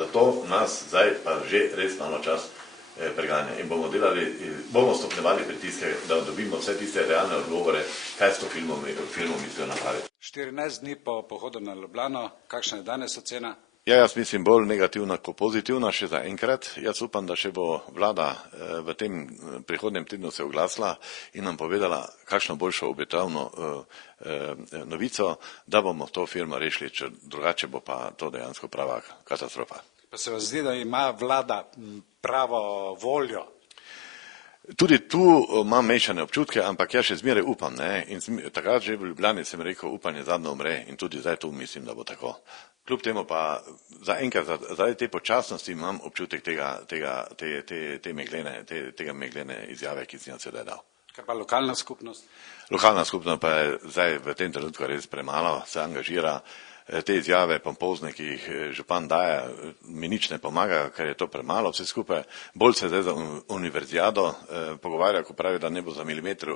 Zato nas zdaj pa že res malo čas preganja in bomo stopnjevali pritiske, da dobimo vse tiste realne odgovore, kaj s to filmom mislijo napraviti. 14 dni po pohodu na Ljubljano, kakšna je danes ocena? Ja, jaz mislim bolj negativna kot pozitivna še za enkrat. Jaz upam, da še bo vlada v tem prihodnjem tednu se oglasila in nam povedala kakšno boljšo obetavno novico, da bomo to firmo rešili, če drugače bo pa to dejansko prava katastrofa. Pa se vas zdi, da ima vlada pravo voljo? Tudi tu imam mešane občutke, ampak jaz še zmeraj upam, ne? In takrat že v Ljubljani sem rekel, upanje zadnje umre in tudi zdaj tu mislim, da bo tako. Kljub temu pa zaenkrat, zaradi te počasnosti imam občutek tega meglene izjave, ki sem jo sedaj dal. Kaj pa lokalna skupnost? Lokalna skupnost pa je zdaj v tem trenutku res premalo, se angažira. Te izjave pompozne, ki jih župan daje, mi nič ne pomagajo, ker je to premalo vse skupaj. Bolj se zdaj za univerzijado pogovarja, ko pravi, da ne bo za milimeter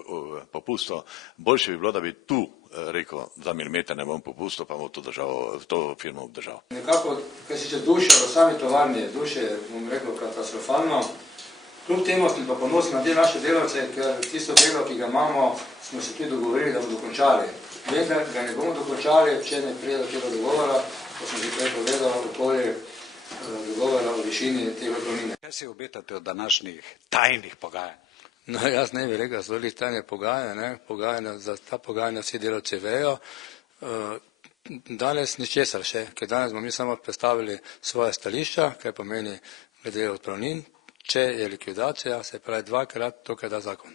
popustov. Boljše bi bilo, da bi tu rekel, za milimeter ne bom popustil, pa bo to firmo obdržal. Nekako, kar se tiče duše v sami tovarni, duše, bom rekel, katastrofalno. Kljub temu smo pa ponosni na te naše delavce, ker tisto delo, ki ga imamo, smo se tudi dogovorili, da bomo dokončali. Vendar ga ne bomo dokončali, če ne prije do tega dogovora, ko sem že prej povedal, okoli dogovora o višini tega odpravnine. Kaj si obetate od današnjih tajnih pogajanj? No, jaz ne bi rekel, da so bili tajne pogajanja, za ta pogajanja vsi delavci vejo. Danes ničesar še, ker danes bomo mi samo predstavili svoje stališča, kaj pomeni glede odpravnin. Če je likvidacija, se pravi dvakrat to, kaj da zakon.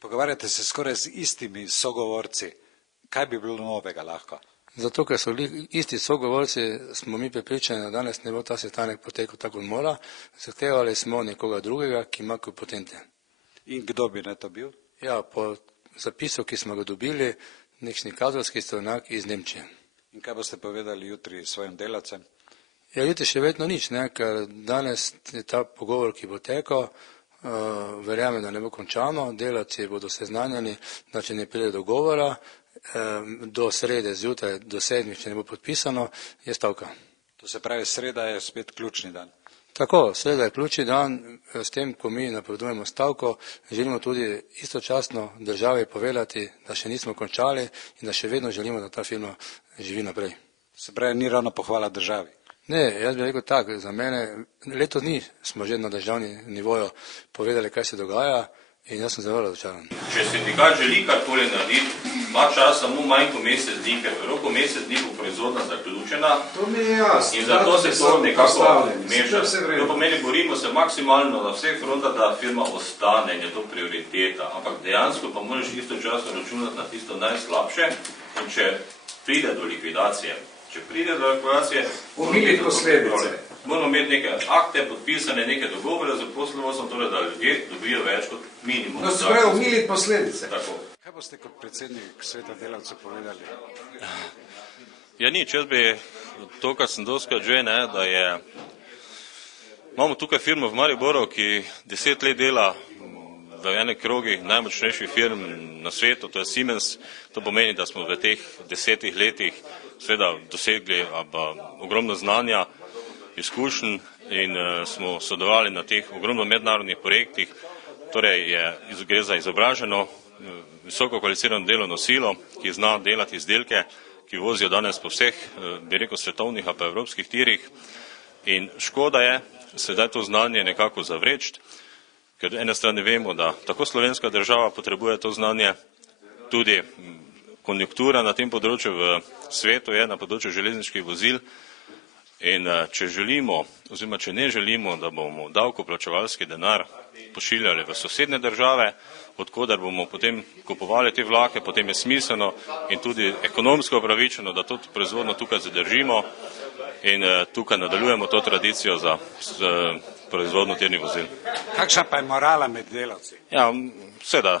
Pogovarjate se skoraj z istimi sogovorci. Kaj bi bilo novega lahko? Zato, ker so isti sogovorci, smo mi prepričani, da danes ne bo ta sestanek potekal tako, kot mora. Zahtevali smo nekoga drugega, ki ima kompetence. In kdo bi ne to bil? Ja, po zapisu, ki smo ga dobili, nekšni kadrovski strokovnjak iz Nemčije. In kaj boste povedali jutri svojim delavcem? Ja, jutri še vedno nič, ker danes je ta pogovor, ki bo tekel, verjamem, da ne bo končano, delavci bodo seznanjeni, da če ne pride do govora, do srede zjutraj, do 7, če ne bo podpisano, je stavka. To se pravi, sreda je spet ključni dan. Tako, sreda je ključni dan, s tem, ko mi napovedujemo stavko, želimo tudi istočasno državi povedati, da še nismo končali in da še vedno želimo, da ta firma živi naprej. Se pravi, ni ravno pohvala državi. Ne, jaz bi rekel tako, za mene leto dni smo že na državni nivoju povedali, kaj se dogaja in jaz sem zelo razočaran. Če sindikat želi karkoli narediti, ima čas samo manj kot mesec dni, ker v roku mesec dni bo proizvodnja zaključena. To mi je jasno. In zato se to nekako meša. To pomeni, borimo se maksimalno na vseh frontah, da firma ostane in je to prioriteta. Ampak dejansko pa moraš istočasno računati na tisto najslabše in če pride do likvidacije, umiliti posledice. Moramo imeti neke akte, podpisane, neke dogovore za poslovodstvom, torej da ljudje dobijo več kot minimum. No, se pravi, umiliti posledice. Tako. Kaj boste kot predsednik sveta delavcev povedali? Ja nič, jaz bi to, kar sem doskrat že, da imamo tukaj firmo v Mariboru, ki 10 let dela v ene krogi najmočnejših firm na svetu, to je Siemens. To pomeni, da smo v teh 10 letih seveda dosegli ogromno znanja, izkušenj in smo sodelovali na teh ogromno mednarodnih projektih. Torej gre za izobraženo, visoko kvalificirano delovno silo, ki zna delati izdelke, ki vozijo danes po vseh, bi rekel, svetovnih pa evropskih tirih. In škoda je sedaj to znanje nekako zavreči, ker ene strani vemo, da tako slovenska država potrebuje to znanje, tudi konjunktura na tem področju v svetu je na področju železniških vozil in če želimo, oziroma če ne želimo, da bomo davkoplačevalski denar pošiljali v sosednje države, odkoder bomo potem kupovali te vlake, potem je smiselno in tudi ekonomsko pravičeno, da to proizvodno tukaj zadržimo in tukaj nadaljujemo to tradicijo za proizvodno tirnih vozil. Kakšna pa je morala med delavci? Ja, seveda,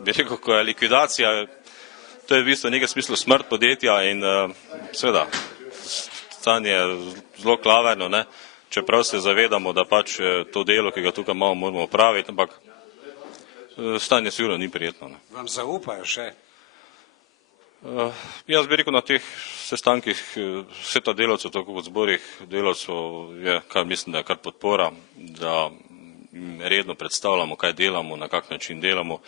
bi rekel, ko je likvidacija, to je v bistvu v nekem smislu smrt podjetja in seveda, stanje je zelo klaverno, čeprav se zavedamo, da pač to delo, ki ga tukaj imamo, moramo opraviti, ampak stanje sigurno ni prijetno. Vam zaupajo še? Jaz bi rekel, na teh sestankih sveta delavcev, tako kot zborih delavcev, je, kar mislim, da je kar podpora, da redno predstavljamo, kaj delamo, na kak način delamo.